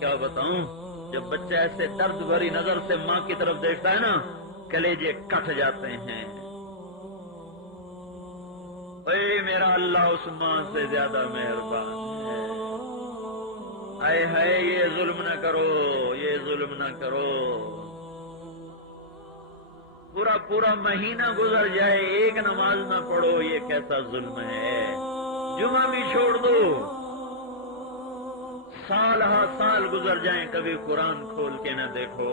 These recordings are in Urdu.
کیا بتاؤں، جب بچہ ایسے درد بھری نظر سے ماں کی طرف دیکھتا ہے نا، کلیجے کٹ جاتے ہیں۔ اے میرا اللہ اس ماں سے زیادہ مہربان ہے۔ اے ہے یہ ظلم نہ کرو، یہ ظلم نہ کرو۔ پورا مہینہ گزر جائے ایک نماز نہ پڑھو، یہ کیسا ظلم ہے۔ جمعہ بھی چھوڑ دو، سال ہا سال گزر جائیں کبھی قرآن کھول کے نہ دیکھو۔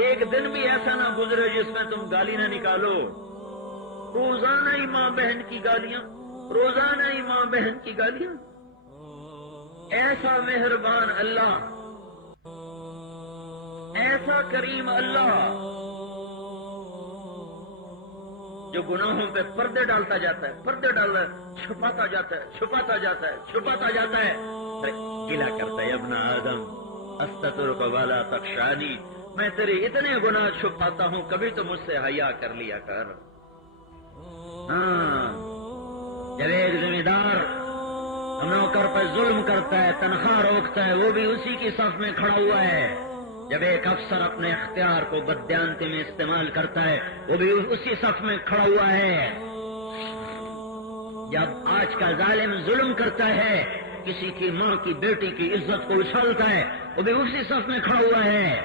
ایک دن بھی ایسا نہ گزرے جس میں تم گالی نہ نکالو۔ روزانہ ہی ماں بہن کی گالیاں، روزانہ ہی ماں بہن کی گالیاں۔ ایسا مہربان اللہ، ایسا کریم اللہ جو گناہوں پہ پردے ڈالتا جاتا ہے، پردے ڈالتا ہے، چھپاتا جاتا ہے، چھپاتا جاتا ہے، چھپاتا جاتا ہے۔ گلا کرتا ہے ابن آدم استترک ولا تخشانی، میں تیرے اتنے گناہ چھپاتا ہوں، کبھی تو مجھ سے حیا کر لیا کر۔ ہاں، جب ایک ذمہ دار نوکر پر ظلم کرتا ہے، تنخواہ روکتا ہے، وہ بھی اسی کی صف میں کھڑا ہوا ہے۔ جب ایک افسر اپنے اختیار کو بددیانتی میں استعمال کرتا ہے، وہ بھی اسی صف میں کھڑا ہوا ہے۔ جب آج کا ظالم ظلم کرتا ہے، کسی کی ماں کی بیٹی کی عزت کو اچھالتا ہے، وہ بھی اسی صف میں کھڑا ہوا ہے۔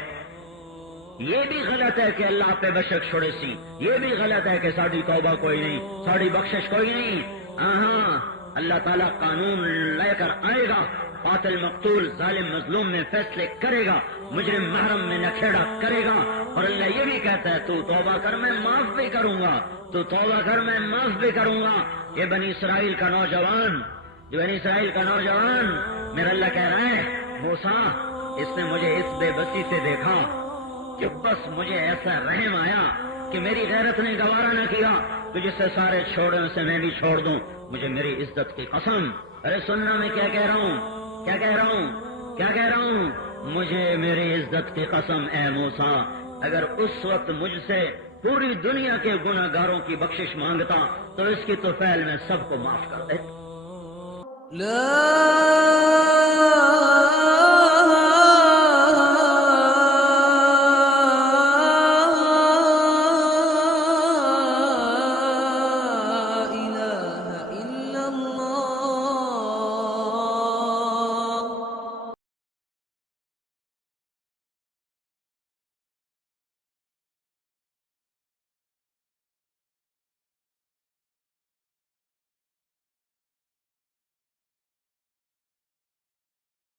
یہ بھی غلط ہے کہ اللہ پہ بخشش چھوڑے سی، یہ بھی غلط ہے کہ ساڑی توبہ کوئی نہیں، ساڑی بخشش کوئی نہیں۔ ہاں، اللہ تعالیٰ قانون لے کر آئے گا، قاتل مقتول ظالم مظلوم میں فیصلے کرے گا، مجرم محرم میں نکھیڑا کرے گا، اور اللہ یہ بھی کہتا ہے تو توبہ کر میں معاف بھی کروں گا، تو توبہ کر میں معاف بھی کروں گا۔ یہ بنی اسرائیل کا نوجوان، جو بنی اسرائیل کا نوجوان، میرا اللہ کہہ رہا ہے موسیٰ، اس نے مجھے اس بے بسی سے دیکھا کہ بس مجھے ایسا رحم آیا کہ میری غیرت نے گوارا نہ کیا کہ جسے سارے چھوڑے اسے میں بھی چھوڑ دوں، مجھے میری عزت کی قسم۔ ارے سننا میں کیا کہہ رہا ہوں، کیا کہہ رہا ہوں، کیا کہہ رہا ہوں؟ مجھے میری عزت کی قسم اے موسیٰ، اگر اس وقت مجھ سے پوری دنیا کے گناہ گاروں کی بخشش مانگتا تو اس کی طفیل میں سب کو معاف کر دیتا۔